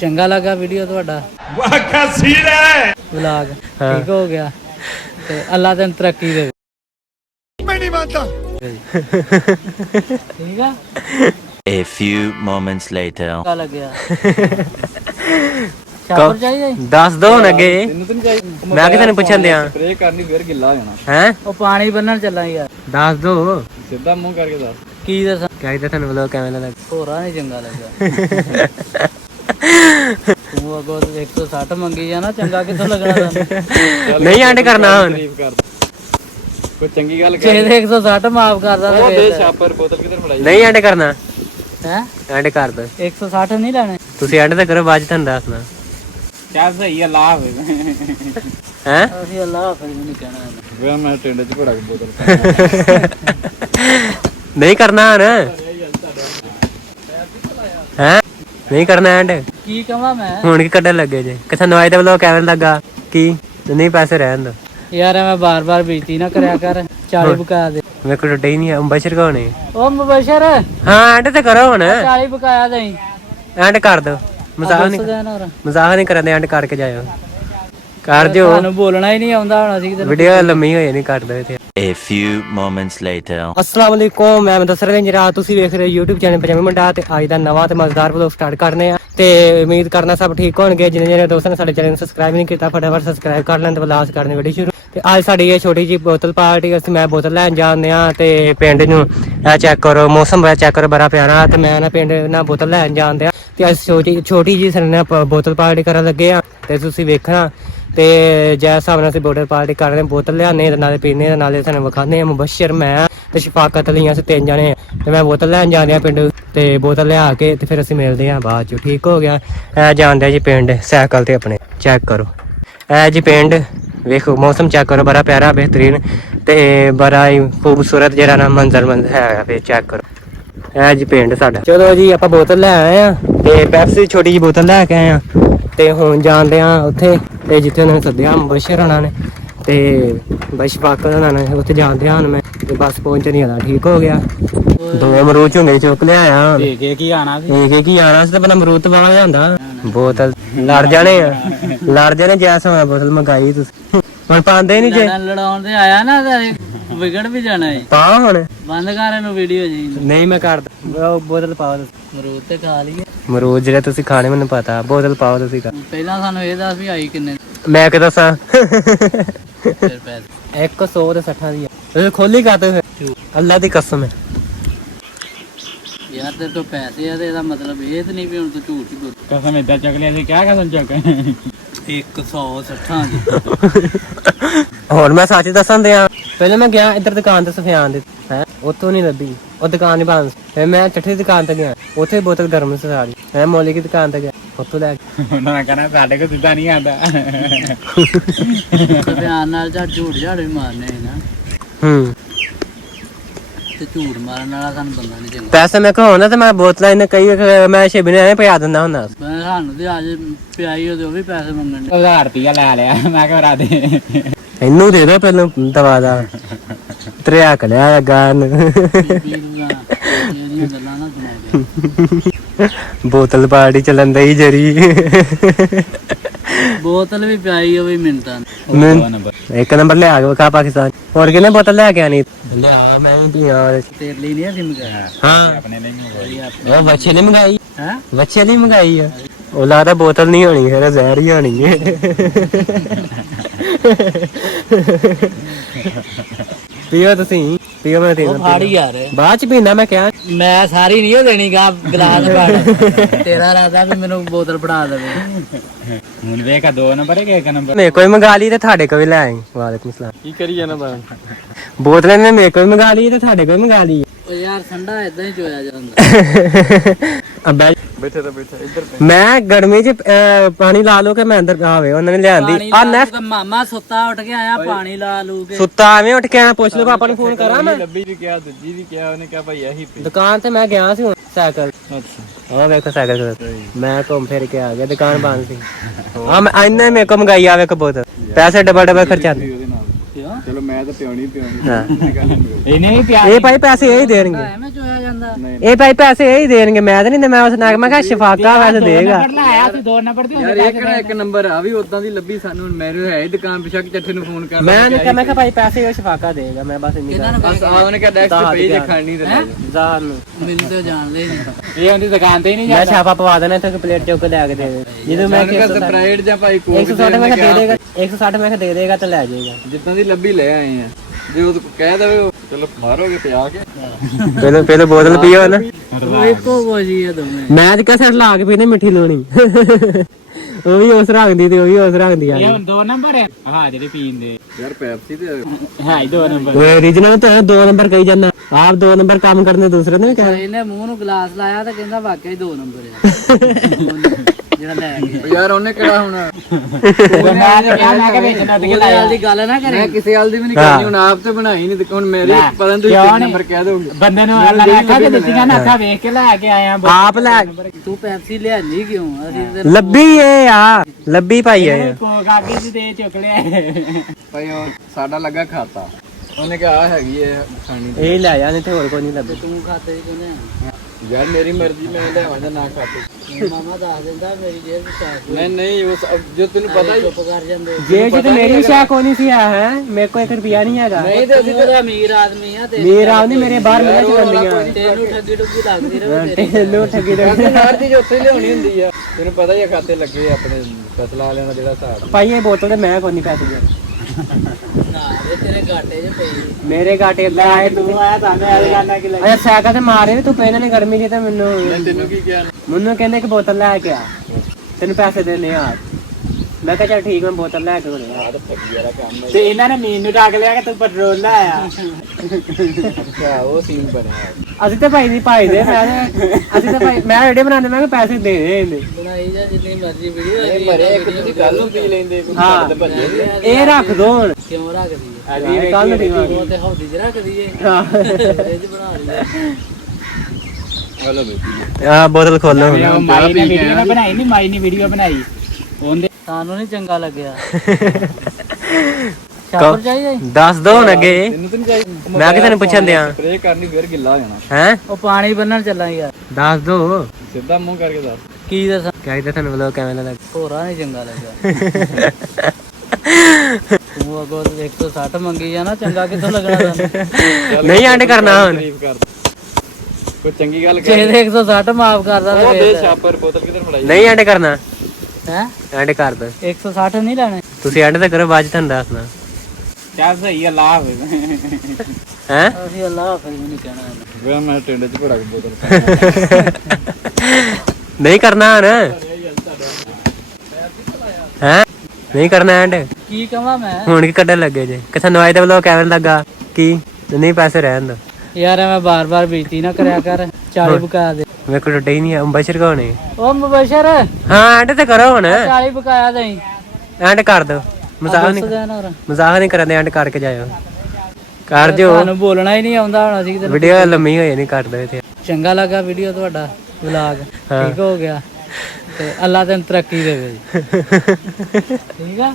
ਚੰਗਾ ਲੱਗਾ ਵੀਡੀਓ ਤੁਹਾਡਾ ਵਲੌਗ ਠੀਕ ਹੋ ਗਿਆ ਤੇ ਅੱਲਾ ਤੈਨੂੰ ਤਰੱਕੀ ਦੇਵੇ। ਮੈਂ ਨਹੀਂ ਮੰਨਦਾ ਠੀਕ ਆ। A few moments later ਚੰਗਾ ਲੱਗਿਆ ਸ਼ਾਪਰ ਚਾਹੀਦਾ ਦੱਸ ਦੋ ਹੁਣ ਅੱਗੇ ਤੈਨੂੰ ਤਾਂ ਨਹੀਂ ਚਾਹੀਦਾ। ਮੈਂ ਕਿਥੇ ਪੁੱਛਣ ਦਿਆਂ ਸਪਰੇ ਕਰਨੀ ਫਿਰ ਗਿੱਲਾ ਹੋ ਜਾਣਾ ਹੈ ਉਹ ਪਾਣੀ ਬੰਨਣ ਚੱਲਾਂ ਯਾਰ। ਦੱਸ ਦੋ ਸਿੱਧਾ ਮੂੰਹ ਕਰਕੇ ਦੱਸ ਕੀ ਦੱਸਾਂ ਚਾਹੀਦਾ ਤੁਹਾਨੂੰ ਵਲੋਗ ਕਿਵੇਂ ਦਾ ਲੱਗ ਹੋਰਾ ਨਹੀਂ ਚੰਗਾ ਲੱਗਾ ਤੂੰ ਅਗੋ 160 ਮੰਗੀ ਜਾਣਾ ਚੰਗਾ ਕਿੱਥੋਂ ਲੱਗਣਾ ਤੁਹਾਨੂੰ। ਨਹੀਂ ਐਂਡ ਕਰਨਾ ਹੁਣ ਕੋਈ ਚੰਗੀ ਗੱਲ ਕਰ ਜੇ 160 ਮਾਫ ਕਰਦਾ ਤਾਂ ਦੇ ਛਾਪਰ ਬੋਤਲ ਕਿਧਰ ਫੜਾਈ ਨਹੀਂ ਐਂਡ ਕਰਨਾ ਹੈ ਐਂਡ ਕਰ ਦੋ 160 ਨਹੀਂ ਲੈਣੇ ਤੁਸੀਂ ਐਂਡ ਤਾਂ ਕਰੋ ਬਾਅਦ ਚ ਤੁਹਾਨੂੰ ਦੱਸਣਾ ਕਿਆ ਸਹੀ ਅੱਲਾ ਹਾਫਿਜ਼ ਹੈ ਅਸੀਂ ਅੱਲਾ ਹਾਫਿਜ਼ ਨਹੀਂ ਕਹਿਣਾ ਵੇ ਮੈਂ ਟਿੰਡ ਚ ਘੜਾ ਕੇ ਬੋਤਲ ਨਹੀਂ ਕਰਨਾ ਹੁਣ ਹੈ ਨਹੀਂ ਕਰਨਾ ਐਂਡ ਕੀ ਕਹਾਂ ਮੈਂ ਹੁਣ ਕੀ ਕੱਢਣ ਲੱਗੇ ਜੇ ਕਿਥੇ ਨਵਾਈ ਦਾ ਵਲੋਗ ਕਿਵੇਂ ਲੱਗਾ ਕੀ ਨਹੀਂ ਪੈਸੇ ਰਹਿਣ ਦੋ ਯਾਰ ਮੈਂ ਬਾਰ-ਬਾਰ ਬੇਇੱਜ਼ਤੀ ਨਾ ਕਰਿਆ ਕਰ 40 ਬਕਾ ਦੇ ਮੇਰੇ ਕੋਲ ਟੁੱਟੇ ਹੀ ਨਹੀਂ ਅੰਬਸ਼ਰ ਕੋਣੇ ਉਹ ਮੁਬਸ਼ਰ ਹਾਂ ਐਂਡ ਤੇ ਕਰੋ ਹੁਣ 40 ਬਕਾਇਆ ਦੇਈ ਐਂਡ ਕਰ ਦੋ ਮਜ਼ਾਕ ਨਹੀਂ ਕਰਦੇ ਐਂਡ ਕਰਕੇ ਜਾਇਓ ਕਰ ਦਿਓ ਤੁਹਾਨੂੰ ਬੋਲਣਾ ਹੀ ਨਹੀਂ ਆਉਂਦਾ ਹੁਣ ਅਸੀਂ ਕਿਤੇ ਵੀਡੀਓ ਲੰਮੀ ਹੋਈ ਨਹੀਂ ਕਰ ਦੋ ਇੱਥੇ A few moments later अस्सलाम वालेकुम मैं दसर जरा ਤੁਸੀਂ ਵੇਖ ਰਹੇ YouTube ਚੈਨਲ ਪੰਜਾਬੀ ਮੁੰਡਾ ਤੇ ਅੱਜ ਦਾ ਨਵਾਂ ਤੇ ਮਜ਼ੇਦਾਰ ਵਲੌਗ ਸਟਾਰਟ ਕਰਨੇ ਆ ਤੇ ਉਮੀਦ ਕਰਨਾ ਸਭ ਠੀਕ ਹੋਣਗੇ ਜਿਹਨੇ ਦੋਸਤਾਂ ਨੇ ਸਾਡੇ ਚੈਨਲ ਨੂੰ ਸਬਸਕ੍ਰਾਈਬ ਨਹੀਂ ਕੀਤਾ ਫਟਾਫਟ ਸਬਸਕ੍ਰਾਈਬ ਕਰ ਲੈਣ ਤੇ ਬਲਾਸ ਕਰਨੀ ਵੀਡੀਓ ਸ਼ੁਰੂ ਤੇ ਅੱਜ ਸਾਡੀ ਇਹ ਛੋਟੀ ਜੀ ਬੋਤਲ ਪਾਰਟੀ ਅਸੀਂ ਮੈਂ ਬੋਤਲ ਲੈਣ ਜਾਂਦੇ ਆ ਤੇ ਪਿੰਡ ਨੂੰ ਇਹ ਚੈੱਕ ਕਰੋ ਮੌਸਮ ਬੜਾ ਚੈੱਕ ਕਰੋ ਬੜਾ ਪਿਆਰਾ ਤੇ ਮੈਂ ਨਾ ਪਿੰਡ ਨਾਲ ਬੋਤਲ ਲੈਣ ਜਾਂਦੇ ਆ ਤੇ ਅੱਜ ਛੋਟੀ ਜੀ ਸਾਡੇ ਬੋਤਲ ਪਾਰਟੀ ਕਰਨ ਲੱਗੇ ਆ ਤੇ ਤੁਸੀਂ ਵੇਖਣਾ ਤੇ ਜੈ ਹਿਸਾਬ ਨਾਲ ਅਸੀਂ ਬੋਤਲ ਪਾਰਟੀ ਕਰ ਰਹੇ ਬੋਤਲ ਲਿਆਨੇ ਤੇ ਨਾਲੇ ਪੀਨੇ ਨਾਲੇ ਸਾਨੂੰ ਵਿਖਾਣੇ ਆ ਮੁਬਸ਼ਰ ਮੈਂ ਤੇ ਸ਼ਫਾਕਤ ਲਈਆਂ ਅਸੀਂ 3 ਜਣੇ ਤੇ ਮੈਂ ਬੋਤਲ ਲੈਣ ਜਾਂਦੇ ਆ ਪਿੰਡ ਤੇ ਬੋਤਲ ਲਿਆ ਕੇ ਤੇ ਫਿਰ ਅਸੀਂ ਮਿਲਦੇ ਆ ਬਾਅਦ ਚ ਠੀਕ ਹੋ ਗਿਆ ਇਹ ਜਾਂਦੇ ਆ ਜੀ ਪਿੰਡ ਸਾਈਕਲ ਤੇ ਆਪਣੇ ਚੈੱਕ ਕਰੋ ਇਹ ਜੀ ਪਿੰਡ ਵੇਖੋ ਮੌਸਮ ਚੈੱਕ ਕਰੋ ਬੜਾ ਪਿਆਰਾ ਬਿਹਤਰੀਨ ਤੇ ਬੜਾ ਹੀ ਖੂਬਸੂਰਤ ਜਿਹੜਾ ਨਾ ਮੰਜ਼ਰ ਹੈ ਵੇ ਚੈੱਕ ਕਰੋ ਇਹ ਜੀ ਪਿੰਡ ਸਾਡਾ ਚਲੋ ਜੀ ਆਪਾਂ ਬੋਤਲ ਲੈ ਆਏ ਆ ਤੇ ਪੈਪਸੀ ਛੋਟੀ ਜੀ ਬੋਤਲ ਲੈ ਕੇ ਆਏ ਆ ਤੇ ਹੁਣ ਜਾਂਦੇ ਆ ਉੱਥੇ ਤੇ ਜਿੱਥੇ ਉਹਨਾਂ ਨੇ ਸੱਦਿਆ ਮੁਬਸ਼ਰ ਉਹਨਾਂ ਨੇ ਤੇ ਬਸ਼ਫਾਕਤ ਉਹਨਾਂ ਨੇ ਉੱਥੇ ਜਾਂਦੇ ਆ ਹੁਣ ਮੈਂ ਤੇ ਬਸ ਪਹੁੰਚ ਨਹੀਂ ਆਦਾ ਠੀਕ ਹੋ ਗਿਆ ਦੋ ਅਮਰੂਦ ਝੁੰਗੇ ਚੁੱਕ ਲਿਆਇਆ ਇਹ ਕੀ ਆਣਾ ਸੀ ਇਹ ਕੀ ਆਣਾ ਸੀ ਤੇ ਬਣਾ ਅਮਰੂਦ ਤੋਂ ਬਾਹਰ ਲਿਆਂਦਾ ਬੋਤਲ ਲੜ ਜਾਣੇ ਜੈਸਾ ਬੋਤਲ ਮੰਗਾਈ ਤੁਸੀਂ ਹੁਣ ਪਾਉਂਦੇ ਨਹੀਂ ਜੇ ਲੜਾਉਣ ਤੇ ਆਇਆ ਨਾ ਵਿਗੜ ਵੀ ਜਾਣਾ ਹੈ ਪਾ ਹੁਣ ਬੰਦ ਕਰ ਇਹਨੂੰ ਵੀਡੀਓ ਜੀ ਨਹੀਂ ਮੈਂ ਕਰਦਾ ਬੋਤਲ ਪਾਓ ਅਮਰੂਦ ਤੇ ਖਾ ਲਈਏ ਅਮਰੂਦ ਜਿਹੜੇ ਤੁਸੀਂ ਖਾਣੇ ਮੈਨੂੰ ਪਤਾ ਬੋਤਲ ਪਾਓ ਤੁਸੀਂ ਪਹਿਲਾਂ ਸਾਨੂੰ ਇਹ ਦੱਸ ਵੀ ਆਈ ਕਿੰਨੇ ਮੈਂ ਕਿ ਦੱਸਾਂ ਫਿਰ ਪੈਸੇ 160 ਦੀ ਆ ਖੋਲੀ ਕਾਤੇ ਫਿਰ ਅੱਲਾ ਦੀ ਕਸਮ ਹੈ ਯਾਰ ਤੇਰੇ ਤੋਂ ਪੈਸੇ ਆ ਤੇ ਇਹਦਾ ਮਤਲਬ ਇਹ ਤੇ ਨਹੀਂ ਵੀ ਹੁਣ ਤੂੰ ਝੂਠ ਹੀ ਬੋਲ ਕਸਮ ਇਦਾਂ ਚੱਕ ਲਿਆ ਸੀ ਕਿਆ ਕਸਮ ਚੱਕ 160 ਦੀ ਹੋਰ ਮੈਂ ਸੱਚ ਦੱਸਾਂ ਦਿਆਂ ਪਹਿਲਾਂ ਮੈਂ ਗਿਆ ਇੱਧਰ ਦੁਕਾਨ ਤੇ ਸਫਿਆਨ ਦੇ ਹੈ ਉੱਥੋਂ ਨਹੀਂ ਲੱਭੀ ਉਹ ਦੁਕਾਨ ਨਹੀਂ ਬੰਦ ਫਿਰ ਮੈਂ ਚੱਠੀ ਦੀ ਦੁਕਾਨ ਤੇ ਗਿਆ ਉੱਥੇ ਬੋਤਲ ਗਰਮ ਸੀ ਸਾਰੀ ਮੈਂ ਮੌਲੀ ਦੀ ਦੁਕਾਨ ਤੇ ਗਿਆ ਉੱਥੋਂ ਲੈ ਕੇ ਉਹਨਾਂ ਨੇ ਕਹਿਣਾ ਸਾਡੇ ਕੋਲ ਸਿੱਧਾ ਨਹੀਂ ਆਉਂਦਾ ਧਿਆਨ ਨਾਲ ਝੂਠ ਝਾੜ ਵੀ ਮਾਰਨੇ ਨਾ ਤੇ ਝੂਠ ਮਾਰਨ ਵਾਲਾ ਸਾਨੂੰ ਬੰਦਾ ਨਹੀਂ ਚੰਗਾ ਪੈਸੇ ਮੈਂ ਕਹਾਉਂਦਾ ਤੇ ਮੈਂ ਬੋਤਲਾਂ ਇਹਨੇ ਕਈ ਮੈਂ ਸ਼ਿਬ ਨੇ ਪਿਆ ਦਿੰਦਾ ਹੁੰਦਾ ਮੈਂ ਸਾਨੂੰ ਤੇ ਅੱਜ ਪਿਆਈ ਉਹਦੇ ਉਹ ਵੀ ਪੈਸੇ ਮੰਗਣ 1000 ਰੁਪਇਆ ਲੈ ਲਿਆ ਮੈਂ ਕਿਹਾ ਰਾ ਦੇ ਇਹਨੂੰ ਦੇ ਦੇ ਪਹਿਲਾਂ ਦਵਾ ਦਾ ਤਰਿਆ ਕਲਿਆ ਗਾਨ ਗੱਲਾਂ ਨਾ ਸੁਣਾਉਂਦੇ ਬੋਤਲ ਪਾਰਟੀ ਚੱਲਣ ਦਈ ਜਰੀ ਬੋਤਲ ਵੀ ਪਿਆਈ ਉਹ ਵੀ ਮਿੰਟਾਂ ਇੱਕ ਨੰਬਰ ਲਿਆ ਕੇ ਵਿਖਾ ਪਾਕਿਸਤਾਨ ਹੋਰ ਕਿਹਨੇ ਬੋਤਲ ਲੈ ਕੇ ਆਣੀ ਲਿਆ ਮੈਂ ਵੀ ਯਾਰ ਤੇਰੇ ਲਈ ਨਹੀਂ ਅਸੀਂ ਮੰਗਾਇਆ ਹਾਂ ਆਪਣੇ ਲਈ ਮੰਗਾਈ ਉਹ ਬੱਚੇ ਨੇ ਮੰਗਾਈ ਹੈ ਬੱਚੇ ਲਈ ਮੰਗਾਈ ਆ ਉਹ ਲੱਗਦਾ ਬੋਤਲ ਨਹੀਂ ਹੋਣੀ ਫਿਰ ਜ਼ਹਿਰ ਹੀ ਹੋਣੀ ਹੈ ਪੀਓ ਤੁਸੀਂ ਪੀਓ ਮੈਂ ਤੈਨੂੰ ਫਾੜੀ ਯਾਰ ਬਾਅਦ ਚ ਪੀਣਾ ਮੈਂ ਕਿਹਾ ਮੈਂ ਸਾਰੀ ਨਹੀਂ ਦੇਣੀ ਗਾ ਗਲਾਸ ਫੜ ਤੇਰਾ ਰਾਦਾ ਵੀ ਮੈਨੂੰ ਬੋਤਲ ਫੜਾ ਦੇਵੇ ਹੁਣ ਵੇਖਾ 2 ਨੰਬਰ ਹੈ 1 ਨੰਬਰ ਮੇਰੇ ਕੋਈ ਮੰਗਾ ਲਈ ਤੇ ਤੁਹਾਡੇ ਕੋਲ ਲੈ ਆਈ ਵਾਲੇਕੁਮ ਸਲਾਮ ਕੀ ਕਰੀ ਜਾਣਾ ਬਾ ਬੋਤਲਾਂ ਨੇ ਮੇਰੇ ਕੋਲ ਮੰਗਾ ਲਈ ਤੇ ਤੁਹਾਡੇ ਕੋਲ ਮੰਗਾ ਲਈ ਓ ਯਾਰ ਠੰਡਾ ਇਦਾਂ ਹੀ ਚੋਇਆ ਜਾਂਦਾ ਅੱਬਾ ਬੈਠੇ ਤਾਂ ਬੈਠਾ ਇੱਧਰ ਮੈਂ ਗਰਮੀ 'ਚ ਪਾਣੀ ਲਾ ਲੋ ਕੇ ਮੈਂ ਅੰਦਰ ਆਵੇ ਉਹਨਾਂ ਨੇ ਲਿਆਂਦੀ ਆ ਨੈਫ ਮਾਮਾ ਸੁੱਤਾ ਉੱਠ ਕੇ ਆਇਆ ਪਾਣੀ ਲਾ ਲੂ ਕੇ ਸੁੱਤਾ ਐਵੇਂ ਉੱਠ ਕੇ ਆਇਆ ਪੁੱਛ ਲਓ ਪਾਪਾ ਨੂੰ ਫੋਨ ਕਰਾਂ ਮੈਂ ਲੱਭੀ ਵੀ ਕਿਹਾ ਦੂਜੀ ਵੀ ਕਿਹਾ ਉਹਨੇ ਕਿਹਾ ਭਾਈ ਆਹੀ ਪੀ ਦੁਕਾਨ ਤੇ ਮੈਂ ਗਿਆ ਸੀ ਹੁਣ ਸਾਈਕਲ ਅੱਛਾ ਉਹ ਵੇਖੋ ਸਾਈਕਲ ਮੈਂ ਘੁੰਮ ਫਿਰ ਕੇ ਆ ਗਿਆ ਦੁਕਾਨ ਬੰਦ ਸੀ ਹਾਂ ਮੈਂ ਇੰਨੇ ਮੇਰੇ ਕੋ ਮੰਗਾਈ ਆਵੇ ਕੋ ਬੋਤਲ ਪੈਸੇ ਡਬਲ ਖਰਚਾ ਚਲੋ ਮੈਂ ਮੈਂ ਤਾਂ ਪਿਉਣੀ ਹਾਂ। ਇਹਨੇ ਵੀ ਪਿਆਰ ਇਹ ਭਾਈ ਪੈਸੇ ਇਹ ਹੀ ਦੇਣਗੇ ਐਵੇਂ ਚੋਇਆ ਜਾਂਦਾ ਇਹ ਭਾਈ ਪੈਸੇ ਇਹ ਹੀ ਦੇਣਗੇ ਮੈਂ ਤਾਂ ਨਹੀਂ ਮੈਂ ਉਸ ਨਾਲ ਮੈਂ ਕਿਹਾ ਸ਼ਫਾਕਾ ਵੈਸੇ ਦੇਗਾ ਨੰਬਰ ਲਾਇਆ ਸੀ 2 ਨੰਬਰ ਦੀ ਯਾਰ ਇਹ ਕਿਹੜਾ ਇੱਕ ਨੰਬਰ ਆ ਵੀ ਉਦਾਂ ਦੀ ਲੱਭੀ ਸਾਨੂੰ ਮੇਰੇ ਹੈ ਹੀ ਦੁਕਾਨ ਪਿਛਾ ਕਿ ਚੱਠੇ ਨੂੰ ਫੋਨ ਕਰ ਮੈਂ ਕਿਹਾ ਭਾਈ ਪੈਸੇ ਉਹ ਸ਼ਫਾਕਾ ਦੇਗਾ ਮੈਂ ਬਸ ਇੰਨੀ ਗੱਲ ਬਸ ਆ ਉਹਨੇ ਕਿਹਾ ਡੈਕਸ ਤੇ ਪਈ ਜੇ ਖਾਣੀ ਤੇ ਲੈ ਜਾ। ਜ਼ਾਰ ਨੂੰ ਮੈਨੂੰ ਤੇ ਜਾਣਦੇ ਹੀ ਨਹੀਂ ਇਹ ਉਹਦੀ ਦੁਕਾਨ ਤੇ ਹੀ ਨਹੀਂ ਮੈਂ ਜਾਂਦਾ ਛਾਪਾ ਪਵਾ ਦੇਣਾ ਇੱਥੇ ਪਲੇਟ ਚੁੱਕ ਕੇ ਲੈ ਕੇ ਦੇ ਦੇ ਜਦੋਂ ਮੈਂ ਕਿਹਾ ਸਪਰਾਈਟ ਜਾਂ ਭਾਈ ਕੋਕ 160 ਮੈਂ ਕਿਹਾ ਦੇ ਦੇਗਾ 160 ਮੈਂ ਕਿਹਾ ਦੇ ਦੇਗਾ ਤੇ ਲੈ ਜਾਏਗਾ ਜਿੱਦਾਂ ਦੀ ਲੱਭੀ ਲੈ ਆਏ ਆ ਜੇ ਉਹ ਕਹਿ ਦਵੇ ਚਲੋ ਮਾਰੋਗੇ ਤੇ ਆ ਕੇ ਪਹਿਲਾਂ ਬੋਤਲ ਪੀਓ ਨਾ ਉਹ ਇੱਕੋ ਗੋਜੀ ਆ ਦੋਵੇਂ ਮੈਂ ਤੇ ਕਸਰ ਲਾ ਕੇ ਪੀਨੇ ਮਿੱਠੀ ਲੋਣੀ ਉਹ ਵੀ ਉਸ ਰੰਗ ਦੀ ਤੇ ਉਹ ਵੀ ਉਸ ਰੰਗ ਦੀ ਆ ਇਹ ਹੁਣ 2 ਨੰਬਰ ਹੈ ਹਾਂ ਜਿਹੜੇ ਪੀਣ ਦੇ ਯਾਰ ਪੈਪਸੀ ਤੇ ਹੈ 2 ਨੰਬਰ ਓਏ origignal ਤਾਂ 2 ਨੰਬਰ ਕਹੀ ਜਾਂਦਾ ਆਪ 2 ਨੰਬਰ ਕੰਮ ਕਰਨੇ ਦੂਸਰੇ ਨੇ ਵੀ ਕਹਿ ਇਹਨੇ ਮੂੰਹ ਨੂੰ ਗਲਾਸ ਲਾਇਆ ਤਾਂ ਕਹਿੰਦਾ ਵਾਕਿਆ ਹੀ 2 ਨੰਬਰ ਆ ਜਿਹੜਾ ਲੈ ਗਿਆ ਯਾਰ ਉਹਨੇ ਕਿਹੜਾ ਹੁਣ ਮੈਂ ਤੇ ਕਿਹਾ ਮੈਂ ਕਿ ਵੇਚਣਾ ਤੇ ਲਾਇਆ ਦੀ ਗੱਲ ਨਾ ਕਰੇ ਮੈਂ ਕਿਸੇ ਗੱਲ ਦੀ ਵੀ ਨਹੀਂ ਕਰਨੀ ਹੁਣ ਆਪ ਤੇ ਬਣਾਈ ਨਹੀਂ ਤੇ ਹੁਣ ਮੇਰੀ ਪਤਾ ਨਹੀਂ ਤੁਸੀਂ ਕਿੰਨਾ ਨੰਬਰ ਕਹਿ ਦੋਗੇ ਬੰਦੇ ਨੂੰ ਅੱਲਾ ਨੇ ਆਖਿਆ ਕਿ ਦਿੱਤੀਆਂ ਨਾ ਅੱਖਾਂ ਵੇਖ ਕੇ ਲੈ ਕੇ ਆਇਆ ਆਪ ਲੈ ਤੂੰ ਪੈਪਸੀ ਲਿਆਂਦੀ ਕਿਉਂ ਅਸੀਂ ਤੇ ਲੱਭੀ ਏ ਆ ਲੱਭੀ ਭਾਈ ਆ ਕੋਕ ਆ ਗਈ ਸੀ ਤੇ ਚੁੱਕ ਲਿਆ ਭਾਈ ਉਹ ਸਾਡਾ ਲੱਗਾ ਖਾਤਾ ਉਹਨੇ ਕਿਹਾ ਆ ਹੈਗੀ ਇਹ ਖਾਣੀ ਇਹ ਲੈ ਜਾ ਨਹੀਂ ਤੇ ਹੋਰ ਕੋਈ ਨਹੀਂ ਲੱਭੇ ਤੂੰ ਖਾਤੇ ਦੀ ਕੋਨੇ ਯਾਰ ਮੇਰੀ ਮਰਜ਼ੀ ਮੈਂ ਲਿਆਵਾਂ ਜਾਂ ਨਾ ਖਾਤੇ ਮਾਮਾ ਦੱਸ ਦਿੰਦਾ ਮੇਰੀ ਜੇਬ ਵਿੱਚ ਪੈਸੇ ਨਹੀਂ ਨਹੀਂ ਉਸ ਜੋ ਤੈਨੂੰ ਪਤਾ ਹੀ ਚੁੱਪ ਕਰ ਜਾਂਦੇ ਜੇ ਤੇ ਮੇਰੀ ਸ਼ਾ ਕੋਈ ਨਹੀਂ ਸੀ ਹੈ ਮੇਰੇ ਕੋਲ 1 ਰੁਪਿਆ ਨਹੀਂ ਹੈਗਾ ਨਹੀਂ ਤੇ ਅਸੀਂ ਤਾਂ ਅਮੀਰ ਆਦਮੀ ਆ ਤੇ ਮੇਰਾ ਨਹੀਂ ਮੇਰੇ ਬਾਹਰ ਮਿਲਣਾ ਚਲੰਦੀਆਂ ਤੈਨੂੰ ਠੱਗੀ ਠੁੱਗੀ ਲੱਗਦੀ ਰਹੇ ਤੇਰੀ ਤੈਨੂੰ ਠੱਗੀ ਦੇ ਹਰ ਚੀਜ਼ ਉੱਥੇ ਲਿਆਉਣੀ ਹੁੰਦੀ ਆ ਤੈਨੂੰ ਪਤਾ ਹੀ ਆ ਖਾਤੇ ਲੱਗੇ ਆਪਣੇ ਫਸਲਾਂ ਵਾਲਿਆਂ ਦਾ ਜਿਹੜਾ ਹਿਸਾਬ ਭਾਈ ਇਹ ਬੋਤਲ ਤੇ ਮੈਂ ਕੋਈ ਨਹੀਂ ਪੈਸੇ ਦੇ ਨਾ ਇਹ ਤੇਰੇ ਘਾਟੇ 'ਚ ਪਈ ਮੇਰੇ ਘਾਟੇ ਏਦਾਂ ਆਏ ਤੂੰ ਆਇਆ ਤਾਂ ਮੈਂ ਜਾਣਾ ਕਿ ਅਰੇ ਸਾਈਕਲ ਤੇ ਮਾਰੇ ਤੂੰ ਪਹਿਲਾਂ ਨੇ ਗਰਮੀ ਜੀ ਤੇ ਮੈਨੂੰ ਤੈਨੂੰ ਕੀ ਕਿਹਾ ਮੈਨੂੰ ਕਹਿੰਦੇ ਕਿ ਬੋਤਲ ਲੈ ਕੇ ਆ ਤੈਨੂੰ ਪੈਸੇ ਦੇਣੇ ਆ ਮੈਂ ਕਿਹਾ ਚੱਲ ਠੀਕ ਮੈਂ ਬੋਤਲ ਲੈ ਕੇ ਆਉਣੀ ਆ ਠੱਗੀ ਵਾਲਾ ਕੰਮ ਹੈ ਤੇ ਇਹਨਾਂ ਨੇ ਮੈਨੂੰ ਡਾਕ ਲਿਆ ਕਿ ਤੂੰ ਪੈਟਰੋਲ ਲਾਇਆ ਅੱਛਾ ਉਹ ਸੀਨ ਬਣਿਆ ਅਸੀਂ ਤੇ ਭਾਈ ਨਹੀਂ ਭਾਈ ਦੇ ਅਸੀਂ ਤੇ ਭਾਈ ਮੈਂ ਵੀਡੀਓ ਬਣਾਉਂਦੇ ਮੈਂ ਕਿਹਾ ਪੈਸੇ ਦੇ ਦੇ ਇਹਨੇ ਬਣਾਈ ਜਾ ਜਿੰਨੀ ਮਰਜ਼ੀ ਵੀਡੀਓ ਇਹ ਮਰੇ ਇੱਕ ਤੁਸੀਂ ਕੱਲ ਨੂੰ ਪੀ ਲੈਂਦੇ ਕੋਈ ਹਾਂ। ਤੇ ਭੱਜੇ ਇਹ ਰੱਖ ਦੋ ਹੁਣ ਕਿਉਂ ਰੱਖਦੀ ਹੈ ਅਸੀਂ ਕੱਲ ਨੂੰ ਪੀਵਾਂਗੇ ਉਹ ਤੇ ਹੌਦੀ 'ਚ ਰੱਖਦੀ ਏ ਹਾਂ ਇਹ 'ਚ ਬਣਾ ਲਈ ਹਲੋ ਬੇਟੀ ਆ ਬੋਤਲ ਖੋਲੋ ਮਾਈ ਨੇ ਵੀਡੀਓ ਨਾ ਬਣਾਈ ਨਹੀਂ ਮਾਈ ਨੇ ਵੀਡੀਓ ਬਣਾਈ ਉਹਦੇ ਸਾਨੂੰ ਨਹੀਂ ਚੰਗਾ ਲੱਗਿਆ ਸ਼ਾਪਰ ਚਾਹੀਦਾ ਈ? ਦੱਸ ਦੋ ਹੁਣ ਅੱਗੇ ਤੈਨੂੰ ਤਾਂ ਨਹੀਂ ਚਾਹੀਦਾ ਮੈਂ ਕਿਸੇ ਨੂੰ ਪੁੱਛਣ ਦਿਆਂ ਸਪਰੇ ਕਰਨੀ ਫਿਰ ਗਿੱਲਾ ਹੋ ਜਾਣਾ ਹੈ ਉਹ ਪਾਣੀ ਬੰਨਣ ਚੱਲਾਂ ਯਾਰ ਦੱਸ ਦੋ ਸਿੱਧਾ ਮੂੰਹ ਕਰਕੇ ਦੱਸ ਕੀ ਦੱਸਾਂ ਕਹਿੰਦੇ ਤੁਹਾਨੂੰ ਵਲੋਗ ਕਿਵੇਂ ਦਾ ਲੱਗ ਹੋਰਾ ਨਹੀਂ ਚੰਗਾ ਲੱਗਾ ਤੂੰ ਅਗੋ 160 ਮੰਗੀ ਜਾਣਾ ਚੰਗਾ ਕਿੱਥੋਂ ਲੱਗਣਾ ਤੈਨੂੰ ਨਹੀਂ ਐਂਡ ਕਰਨਾ ਹੁਣ ਤਾਰੀਫ ਕਰ ਕੋਈ ਚੰਗੀ ਗੱਲ ਜੇ 160 ਮਾਫ ਕਰਦਾ ਉਹ ਤੇ ਦੇ ਛਾਪਰ ਬੋਤਲ ਕਿਧਰ ਫੜਾਈ ਨਹੀਂ ਐਂਡ ਕਰਨਾ ਹੈ ਐਂਡ ਕਰ ਦੋ 160 ਨਹੀਂ ਲੈਣੇ ਤੁਸੀਂ ਐਂਡ ਤਾਂ ਕਰੋ ਬਾਅਦ ਚ ਤੁਹਾਨੂੰ ਦੱਸਣਾ ਚੱਲ ਸਹੀ ਆ ਲਾ ਹੋਵੇ ਹੈ ਅਸੀਂ ਅੱਲਾਹ ਹਾਫਿਜ਼ ਨਹੀਂ ਕਹਿਣਾ ਵੇ ਮੈਂ ਟਿੰਡ ਚ ਭੜਾ ਕੇ ਬੋਤਲ ਨਹੀਂ ਕਰਨਾ ਹੁਣ ਹੈ ਨਹੀਂ ਕਰਨਾ ਐਂਡ ਕੀ ਕਹਾਂ ਮੈਂ ਹੁਣ ਕੀ ਕੱਢਣ ਲੱਗੇ ਜੇ ਕਿ ਤੁਹਾਨੂੰ ਆਏ ਦਾ ਵਲੋਗ ਕਿਵੇਂ ਲੱਗਾ ਕੀ ਨਹੀਂ ਪੈਸੇ ਰਹਿਣ ਦੋ ਯਾਰ ਮੈਂ ਬਾਰ-ਬਾਰ ਬੇਇੱਜ਼ਤੀ ਨਾ ਕਰਿਆ ਕਰ 40 ਬਕਾ ਦੇ ਮੇਰੇ ਕੋਲ ਟੁੱਟੇ ਹੀ ਨਹੀਂ ਅੰਬਸ਼ਰ ਕੋਣੇ ਉਹ ਮੁਬਸ਼ਰ ਹਾਂ ਐਂਡ ਤੇ ਕਰੋ ਹੁਣ 40 ਬਕਾਇਆ ਦੇਈ ਐਂਡ ਕਰ ਦੋ ਮਜ਼ਾਕ ਨਹੀਂ ਕਰਦੇ ਐਂਡ ਕਰਕੇ ਜਾਇਓ ਕਰ ਦਿਓ ਤੁਹਾਨੂੰ ਬੋਲਣਾ ਹੀ ਨਹੀਂ ਆਉਂਦਾ ਹੁਣ ਅਸੀਂ ਕਿਤੇ ਵੀਡੀਓ ਲੰਮੀ ਹੋਈ ਨਹੀਂ ਕਰ ਦੋ ਇੱਥੇ ਚੰਗਾ ਲੱਗਾ ਵੀਡੀਓ ਤੁਹਾਡਾ ਵਲੌਗ ਠੀਕ ਹੋ ਗਿਆ ਤੇ ਅੱਲਾ ਤੈਨੂੰ ਤਰੱਕੀ ਦੇਵੇ ਠੀਕ ਆ